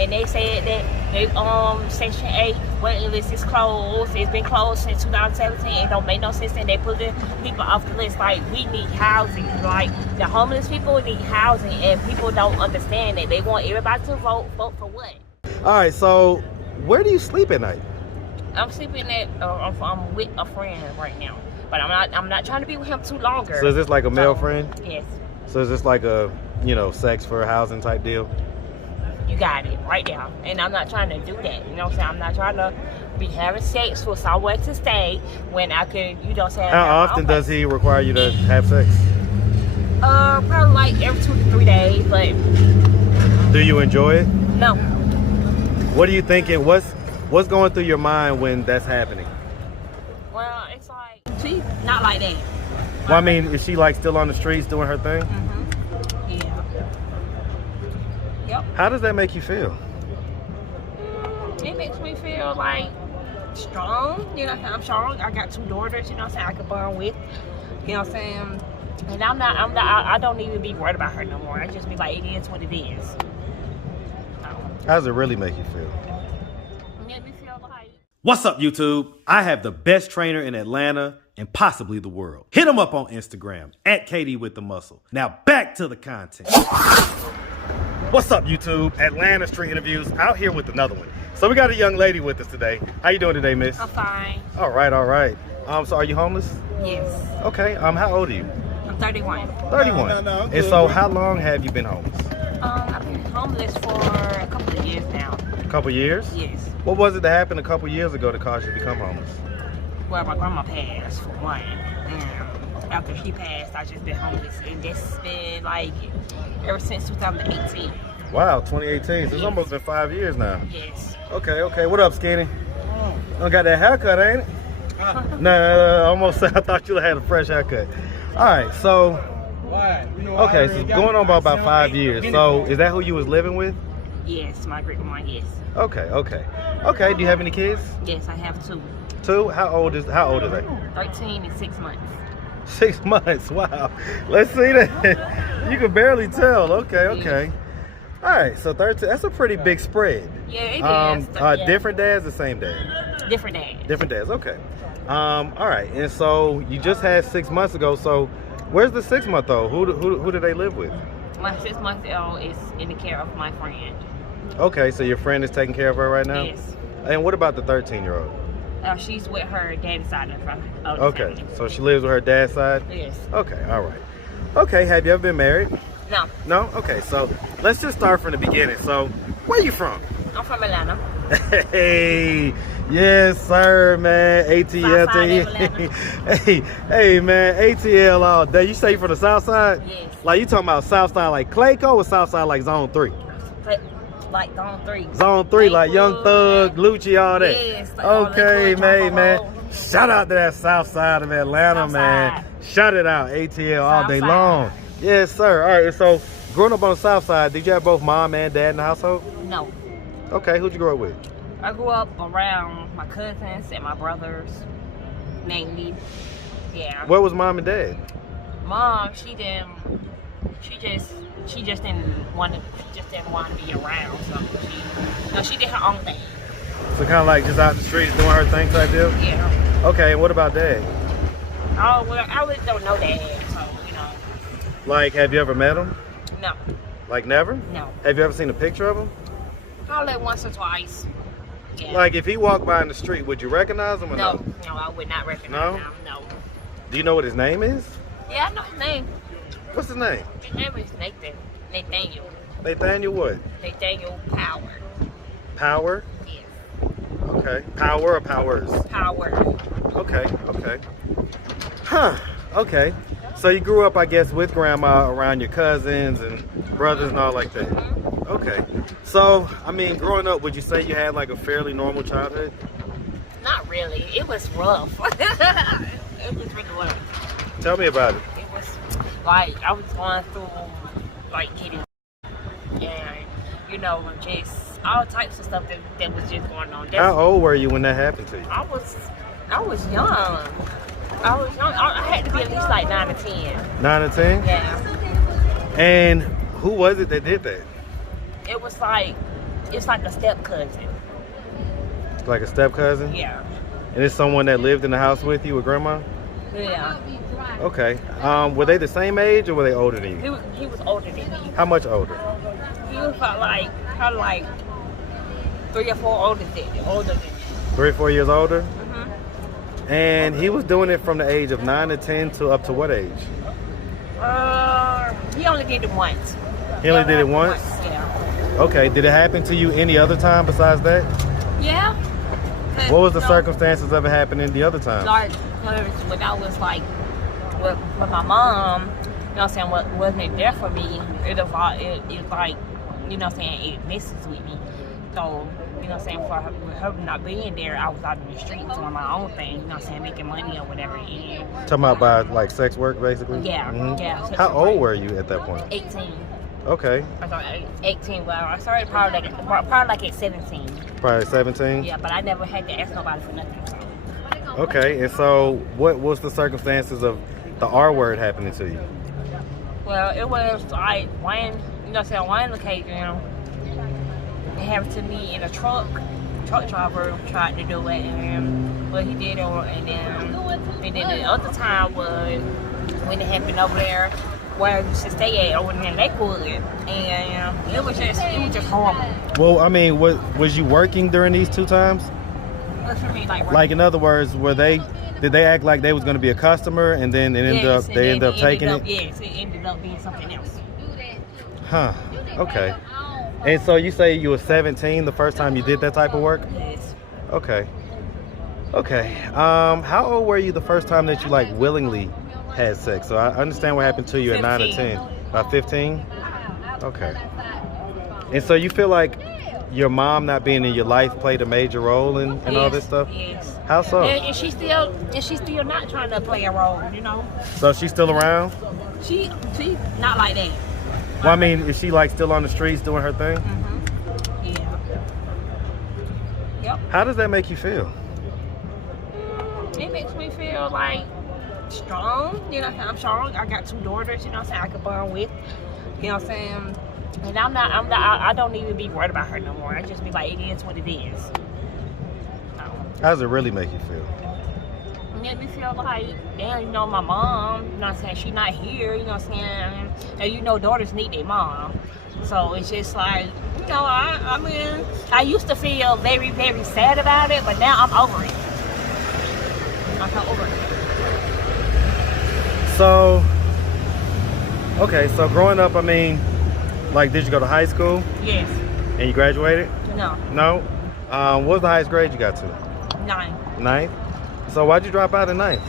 and they said that they Section 8 waiting list is closed. It's been closed since 2017. It don't make no sense, and they put the people off the list. Like, we need housing. Like, the homeless people need housing, and people don't understand that. They want everybody to vote for what? All right, so where do you sleep at night? I'm sleeping at I'm with a friend right now, but I'm not trying to be with him too longer. So is this like a male friend? Yes. So is this like a, you know, sex for housing type deal? You got it right now. And I'm not trying to do that. You know what I'm saying? I'm not trying to be having sex for somewhere to stay when I could, you know what I'm saying? How often does he require you to have sex? Probably like every 2 to 3 days, but Do you enjoy it? no. What are you thinking? What's going through your mind when that's happening? Well, it's like, she's not like that. Well, I mean, is she like still on the streets doing her thing? Yeah. Yep. How does that make you feel? It makes me feel like strong. You know what I'm saying? I'm strong. I got 2 daughters, you know what I'm saying, I can bond with. You know what I'm saying? And I don't even be worried about her no more. I just be like, it is what it is. How does it really make you feel? It made me feel like... What's up, YouTube? I have the best trainer in Atlanta and possibly the world. Hit him up on Instagram at KD with the Muscle. Now back to the content. What's up, YouTube? Atlanta Street Interviews out here with another one. So we got a young lady with us today. How you doing today, miss? I'm fine. All right, all right. So are you homeless? Yes. Okay. How old are you? I'm 31. 31. No, And so how long have you been homeless? I've been homeless for a couple of years now. A couple years? Yes. What was it that happened a couple years ago that caused you to become homeless? Well, my grandma passed for one. And after she passed, I just been homeless. And this been like ever since 2018. Wow, 2018. So it's Yes. almost been 5 years now. Yes. Okay. What up, Skinny? I got that haircut, ain't it? No, almost. I thought you had a fresh haircut. All right, so okay, so going on about 5 years. So is that who you was living with? Yes, my great grandma, yes. Okay. Do you have any kids? Yes, I have 2. 2? How old are they? 13 and 6 months. 6 months. Wow. Let's see that. You can barely tell. Okay. All right, so 13. That's a pretty big spread. Yeah, it is. Yeah. Different dads, the same dad? Different dads. Different dads. Okay. All right, and so you just had 6 months ago. So where's the 6 month old? Who do they live with? My 6-month-old is in the care of my friend. Okay, so your friend is taking care of her right now? Yes. And what about the 13-year-old? She's with her daddy's side of the Okay, family. so she lives with her dad's side? Yes. Okay, all right. Okay, have you ever been married? No, No? Okay, so let's just start from the beginning. So where you from? I'm from Atlanta. Hey, yes sir, man. ATL. hey man, ATL all day. You say you from the south side? Yes. Like you talking about south side like Clayco or south side like zone 3? Like Zone 3. Zone 3, like Young Thug, Lucci, all that. Yes. Like all Okay, that man. Shout out to that south side of Atlanta, South man. side. Shout it out, ATL all South day side. long. Yes, sir. All right, so growing up on the south side, did you have both mom and dad in the household? No. Okay, who'd you grow up with? I grew up around my cousins and my brothers, mainly. Yeah. Where was mom and dad? Mom, she just didn't want to be around. So she did her own thing. So kind of like just out in the streets doing her thing type deal? Yeah. Okay, and what about dad? Oh, well, I really don't know dad, so, you know. Like, have you ever met him? No. Like, never? No. Have you ever seen a picture of him? Probably once or twice. Yeah. Like, if he walked by in the street, would you recognize him or no? No, I would not recognize him. No. Do you know what his name is? Yeah, I know his name. What's his name? His name is Nathaniel. Nathaniel what? Nathaniel Power. Power? Yes. Okay. Power or powers? Power. Okay. Huh. Okay. So you grew up, I guess, with grandma around your cousins and brothers and all like that. Mm-hmm. Okay. So, I mean, growing up, would you say you had like a fairly normal childhood? Not really. It was rough. It was really rough. Tell me about it. It was like I was going through like getting and just all types of stuff that was just going on. How old were you when that happened to you? I was young. I had to be at least like 9 or 10. 9 or 10? Yeah. And who was it that did that? It was like it's like a step cousin. Like a step cousin? Yeah. And it's someone that lived in the house with you with grandma? Yeah. Okay. Were they the same age or were they older than you? He was older than me. How much older? He was probably like 3 or 4 older than me. 3 or 4 years older? Mm-hmm. And he was doing it from the age of 9 to 10 to up to what age? He only did it once. He only did it once? Yeah. Okay. Did it happen to you any other time besides that? Yeah. What was the circumstances of it happening the other time? Like, when I was like with my mom, you know what I'm saying, wasn't it there for me, it like, you know what I'm saying, it messes with me. So, you know what I'm saying, for her not being there, I was out in the streets doing my own thing, you know what I'm saying, making money or whatever. And, talking about by like sex work, basically? Yeah, yeah. How old were you at that point? 18. Okay. I started 18. Well, I started probably like at 17. Probably 17? Yeah, but I never had to ask nobody for nothing. So. Okay, and so what was the circumstances of the R word happening to you? Well, it was like one, you know what I'm saying, one occasion, it happened to me in a truck driver tried to do it, and well, he did it, and then the other time was when it happened over there where I used to stay at over in Lakewood, and it was just horrible. Well, I mean, was you working during these 2 times? What's for me, like in other words, did they act like they was going to be a customer and then they ended up taking it? Yes, it ended up being something else. Huh. Okay. And so you say you were 17 the first time you did that type of work? Yes. Okay. Okay. How old were you the first time that you like willingly had sex? So I understand what happened to you at 9 or 10. About 15? Okay. And so you feel like your mom not being in your life played a major role in all this stuff? Yes. How so? And she's still not trying to play a role, you know. So she's still around? She not like that. Well, I mean, is she like still on the streets doing her thing? Mm-hmm. Yeah. Yep. How does that make you feel? It makes me feel like strong. You know, I'm strong. I got 2 daughters. You know, what I'm saying, I can bond with. You know, what I'm saying, and I don't even be worried about her no more. I just be like, it is what it is. How does it really make you feel? It made me feel like, damn, you know, my mom, you know what I'm saying, she not here, you know what I'm saying, and you know daughters need their mom. So it's just like, you know, I mean, I used to feel very, very sad about it, but now I'm over it. I'm over it. So, okay, so growing up, I mean, like, did you go to high school? Yes. And you graduated? No. No? What was the highest grade you got to? 9. 9th? So why'd you drop out at 9th?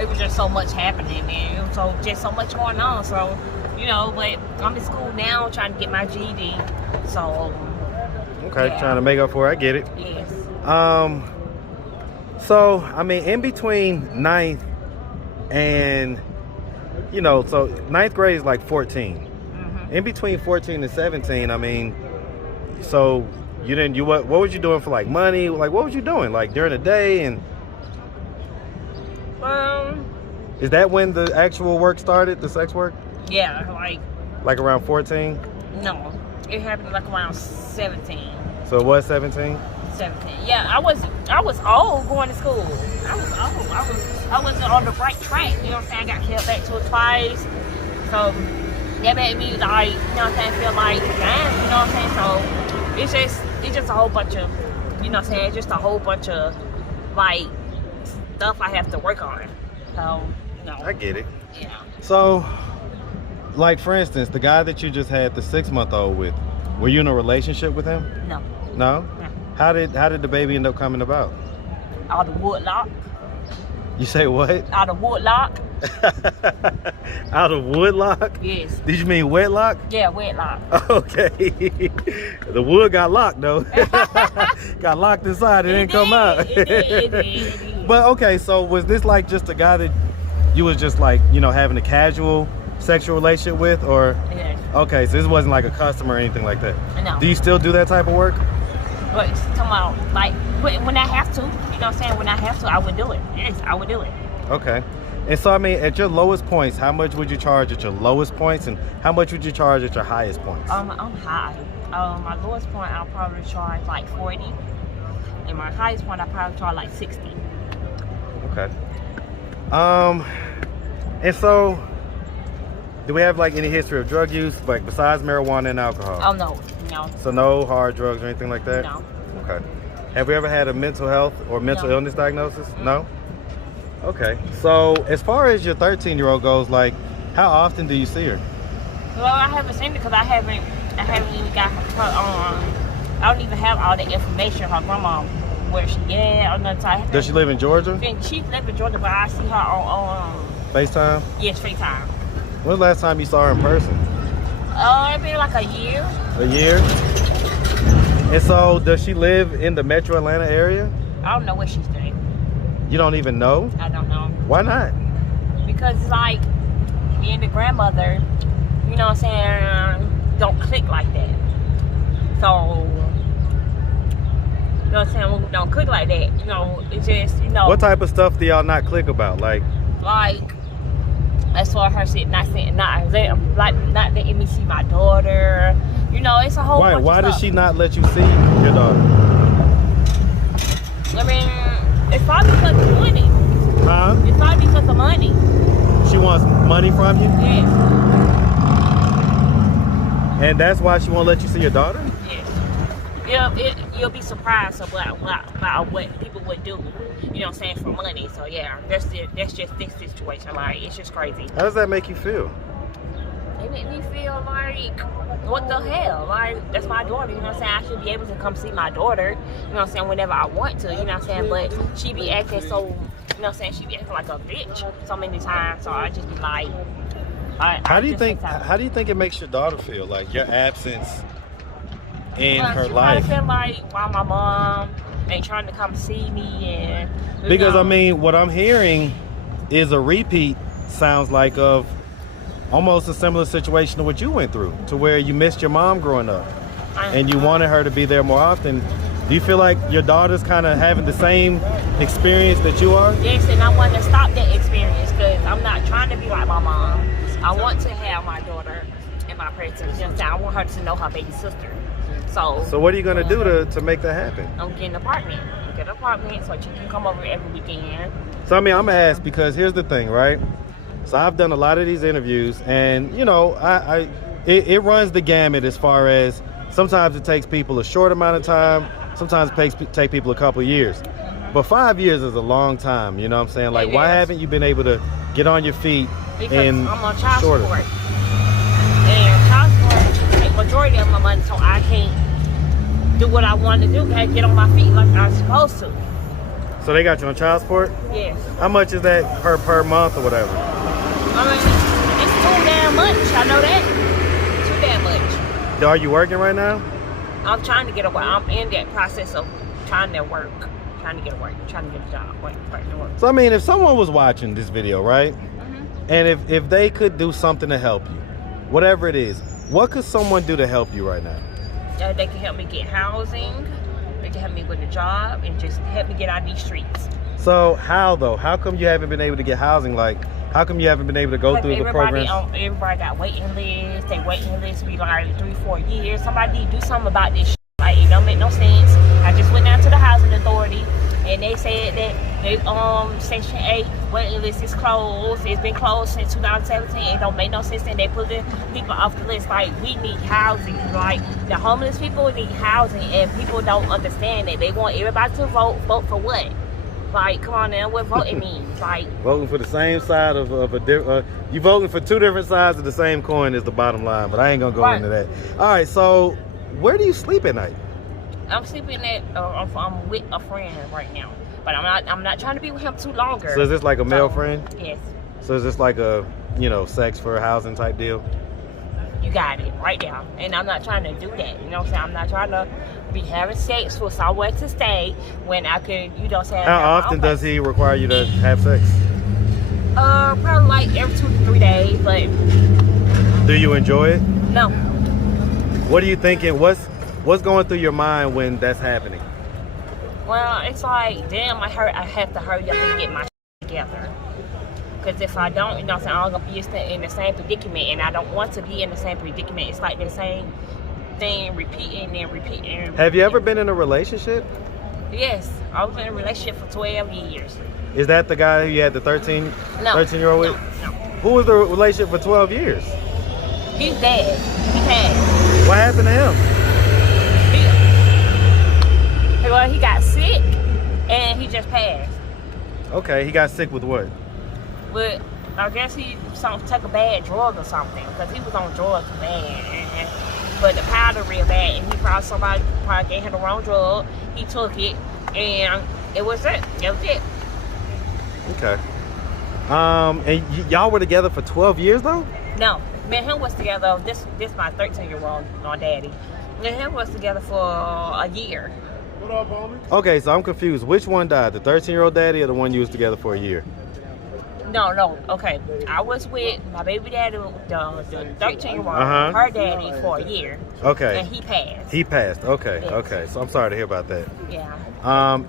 It was just so much happening, man. It was just so much going on. So, you know, but I'm in school now trying to get my GED. So, okay, yeah. Trying to make up for it. I get it. Yes. So, I mean, in between 9th and, you know, so 9th grade is like 14. Mm-hmm. In between 14 and 17, I mean, so what was you doing for like money? Like, what was you doing like during the day? And is that when the actual work started, the sex work? Yeah, like around 14? No, it happened like around 17. So it was 17? 17. Yeah, I was old going to school. I was old. I wasn't on the right track. You know what I'm saying? I got kept back to it twice. So that made me like, you know what I'm saying, feel like, damn, you know what I'm saying? So it's just a whole bunch of, you know what I'm saying, just a whole bunch of like stuff I have to work on. So, you know. I get it. Yeah. So, like for instance, the guy that you just had the 6-month-old with, were you in a relationship with him? No. No? No. How did the baby end up coming about? Out of woodlock. You say what? Out of woodlock. Out of woodlock? Yes. Did you mean wetlock? Yeah, wetlock. Okay. The wood got locked though. Got locked inside. It didn't come out. It did. But okay, so was this like just a guy that you was just like, you know, having a casual sexual relationship with, or? Yeah. Okay, so this wasn't like a customer or anything like that. No. Do you still do that type of work? But it's talking about like when I have to, you know what I'm saying? When I have to, I would do it. Yes, I would do it. Okay. And so, I mean, at your lowest points, how much would you charge at your lowest points, and how much would you charge at your highest points? I'm high. My lowest point, I'll probably charge like 40. And my highest point, I'll probably charge like 60. Okay. And so, do we have like any history of drug use, like besides marijuana and alcohol? Oh, no. So no hard drugs or anything like that? No. Okay. Have we ever had a mental health or mental illness diagnosis? Mm-hmm. No? Okay. So as far as your 13-year-old goes, like, how often do you see her? Well, I haven't seen it because I haven't even got her, I don't even have all the information, her grandma, where she at, or nothing. So I have Does she live in Georgia? She lives in Georgia, but I see her on FaceTime? yes, FaceTime. When's the last time you saw her in person? It's been like a year. A year? And so, does she live in the metro Atlanta area? I don't know where she's staying. You don't even know? I don't know. Why not? Because it's like being the grandmother, you know what I'm saying, don't click like that. So, you know what I'm saying, when we don't click like that, you know, it's just, you know. What type of stuff do y'all not click about? Like as far as her sitting, not letting me see my daughter. You know, it's a whole bunch Why of does stuff. she not let you see your daughter? I mean, it's probably because of money. Huh? It's probably because of money. She wants money from you? Yes. And that's why she won't let you see your daughter? Yes. You'll be surprised about what people would do, you know what I'm saying, for money. So yeah, that's just this situation. Like, it's just crazy. How does that make you feel? It made me feel like, what the hell? Like, that's my daughter, you know what I'm saying? I should be able to come see my daughter, you know what I'm saying, whenever I want to, you know what I'm saying? But she be acting so, you know what I'm saying, she be acting like a bitch so many times. So I just be like, how do you think it makes your daughter feel, like your absence in her life? I feel like, why my mom ain't trying to come see me, and because I mean, what I'm hearing is a repeat, sounds like, of almost a similar situation to what you went through, to where you missed your mom growing up and you wanted her to be there more often. Do you feel like your daughter's kind of having the same experience that you are? Yes, and I want to stop that experience because I'm not trying to be like my mom. I want to have my daughter in my presence. You know what I'm saying? I want her to know her baby sister. So what are you going to do to make that happen? I'm getting an apartment. Get an apartment so she can come over every weekend. So, I mean, I'm going to ask because here's the thing, right? So I've done a lot of these interviews, and, you know, it runs the gamut as far as sometimes it takes people a short amount of time. Sometimes it takes people a couple of years. But 5 years is a long time, you know what I'm saying? Like, why haven't you been able to get on your feet in I'm on child shorter? support. And child support takes majority of my money, so I can't do what I want to do. Can't get on my feet like I'm supposed to. So they got you on child support? Yes. How much is that per month or whatever? I mean, it's too damn much. I know that. Too damn much. Are you working right now? I'm trying to get a work. I'm in that process of trying to work. Trying to get a work. Trying to get a job. Work. So, I mean, if someone was watching this video, right? Mm-hmm. And if they could do something to help you, whatever it is, what could someone do to help you right now? They can help me get housing. They can help me with a job and just help me get out of these streets. So how though? How come you haven't been able to get housing? Like, how come you haven't been able to go through the programs? Everybody got waiting lists. They waiting lists be like 3-4 years. Somebody need to do something about this shit. Like, it don't make no sense. I just went down to the housing authority and they said that they Section 8 waiting list is closed. It's been closed since 2017. It don't make no sense, and they put the people off the list. Like, we need housing. Like, the homeless people need housing, and people don't understand that. They want everybody to vote for what? Like, come on now, what voting means? Like, voting for the same side of a different. You voting for two different sides of the same coin is the bottom line. But I ain't gonna go into that. All right, so where do you sleep at night? I'm sleeping at. I'm with a friend right now, but I'm not trying to be with him too longer. So is this like a male friend? Yes. So is this like a, you know, sex for housing type deal? You got it right now, and I'm not trying to do that. You know what I'm saying? I'm not trying to be having sex for somewhere to stay when I could, you know what I'm saying? How often does he require you to have sex? Probably like every 2 to 3 days, but. Do you enjoy it? No. What are you thinking? What's going through your mind when that's happening? Well, it's like, damn, I have to hurry up and get my shit together. Because if I don't, you know what I'm saying, I'm gonna be in the same predicament, and I don't want to be in the same predicament. It's like the same thing repeating and repeating. Have you ever been in a relationship? Yes, I was in a relationship for 12 years. Is that the guy who you had the 13-year-old with? No. Who was the relationship for 12 years? He's dead. He passed. What happened to him? Well, he got sick, and he just passed. Okay, he got sick with what? But I guess he took a bad drug or something, because he was on drugs bad. But the powder real bad, and somebody probably gave him the wrong drug. He took it, and it was it. That was it. Okay. And y'all were together for 12 years though? No, me and him was together. This my 13-year-old, my daddy. Me and him was together for a year. What up, homie? Okay, so I'm confused. Which one died, the 13-year-old daddy or the one you was together for a year? No. Okay, I was with my baby daddy, the 13-year-old, her daddy for a year. Okay. And he passed. He passed. Okay. Yes. Okay. So I'm sorry to hear about that. Yeah.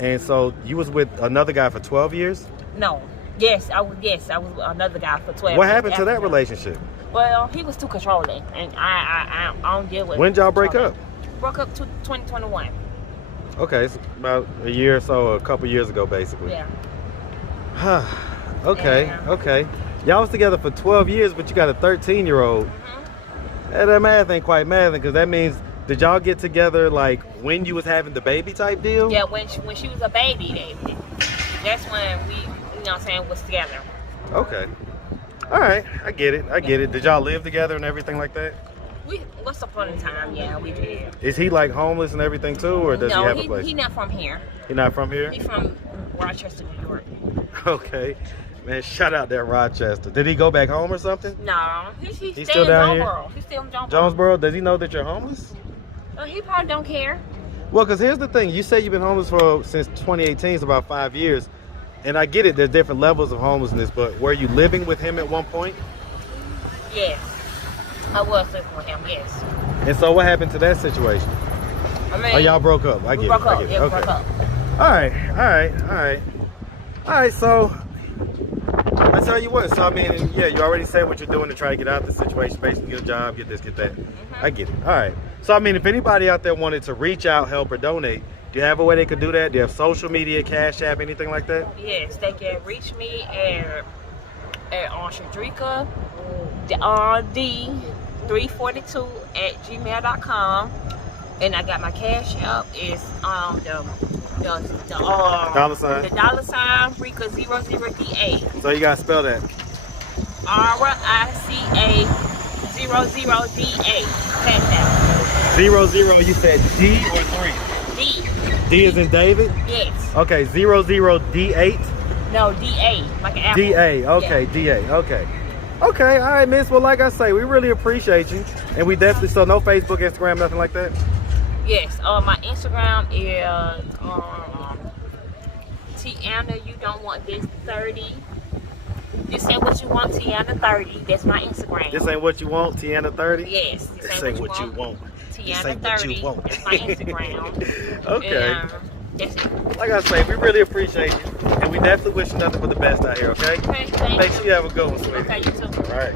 And so you was with another guy for 12 years? No. Yes, I was with another guy for 12 years. What happened to that relationship? Well, he was too controlling, and I don't deal with. When did y'all break up? Broke up to 2021. Okay, so about a year or so, a couple years ago, basically. Yeah. Okay. Yeah. Okay. Y'all was together for 12 years, but you got a 13-year-old. That math ain't quite mathing, because that means, did y'all get together like when you was having the baby type deal? Yeah, when she was a baby, that's when we, you know what I'm saying, was together. Okay. All right, I get it. Did y'all live together and everything like that? Once upon a time, yeah, we did. Is he like homeless and everything too, or does he have a place? He's not from here. He not from here? He's from Rochester, New York. Okay. Man, shout out that Rochester. Did he go back home or something? No, he's still down here? Jonesboro. He's still in Jonesboro. Jonesboro, does he know that you're homeless? He probably don't care. Well, because here's the thing. You say you've been homeless since 2018, it's about 5 years. And I get it, there's different levels of homelessness, but were you living with him at one point? Yes. I was living with him, yes. And so what happened to that situation? I mean, oh, y'all broke up. I get it. Broke up. Okay. Yeah, we broke up. All right, so I tell you what, so I mean, yeah, you already said what you're doing to try to get out of the situation, basically get a job, get this, get that. I get it. All right. So I mean, if anybody out there wanted to reach out, help, or donate, do you have a way they could do that? Do you have social media, Cash App, anything like that? Yes, they can reach me at Shadrika D342 and I got my Cash App is the dollar sign Rika 00D8. So you gotta spell that. RICA 00D8. Cash App. 00, you said D or 3? D. D as in David? Yes. Okay, 00D8? No, DA, like an apple. DA, okay, yeah. DA, okay. Okay, all right, miss. Well, like I say, we really appreciate you. And we definitely, so no Facebook, Instagram, nothing like that? Yes, my Instagram is Tiana, you don't want this 30. This ain't what you want, Tiana 30. That's my Instagram. This ain't what you want, Tiana 30? Yes. This ain't what you want. Tiana 30. That's my Instagram. Okay. And, that's it. Like I say, we really appreciate you. And we definitely wish you nothing but the best out here, okay? Okay, thank Make you. sure you have a good one, sweetie. Okay, you too. All right.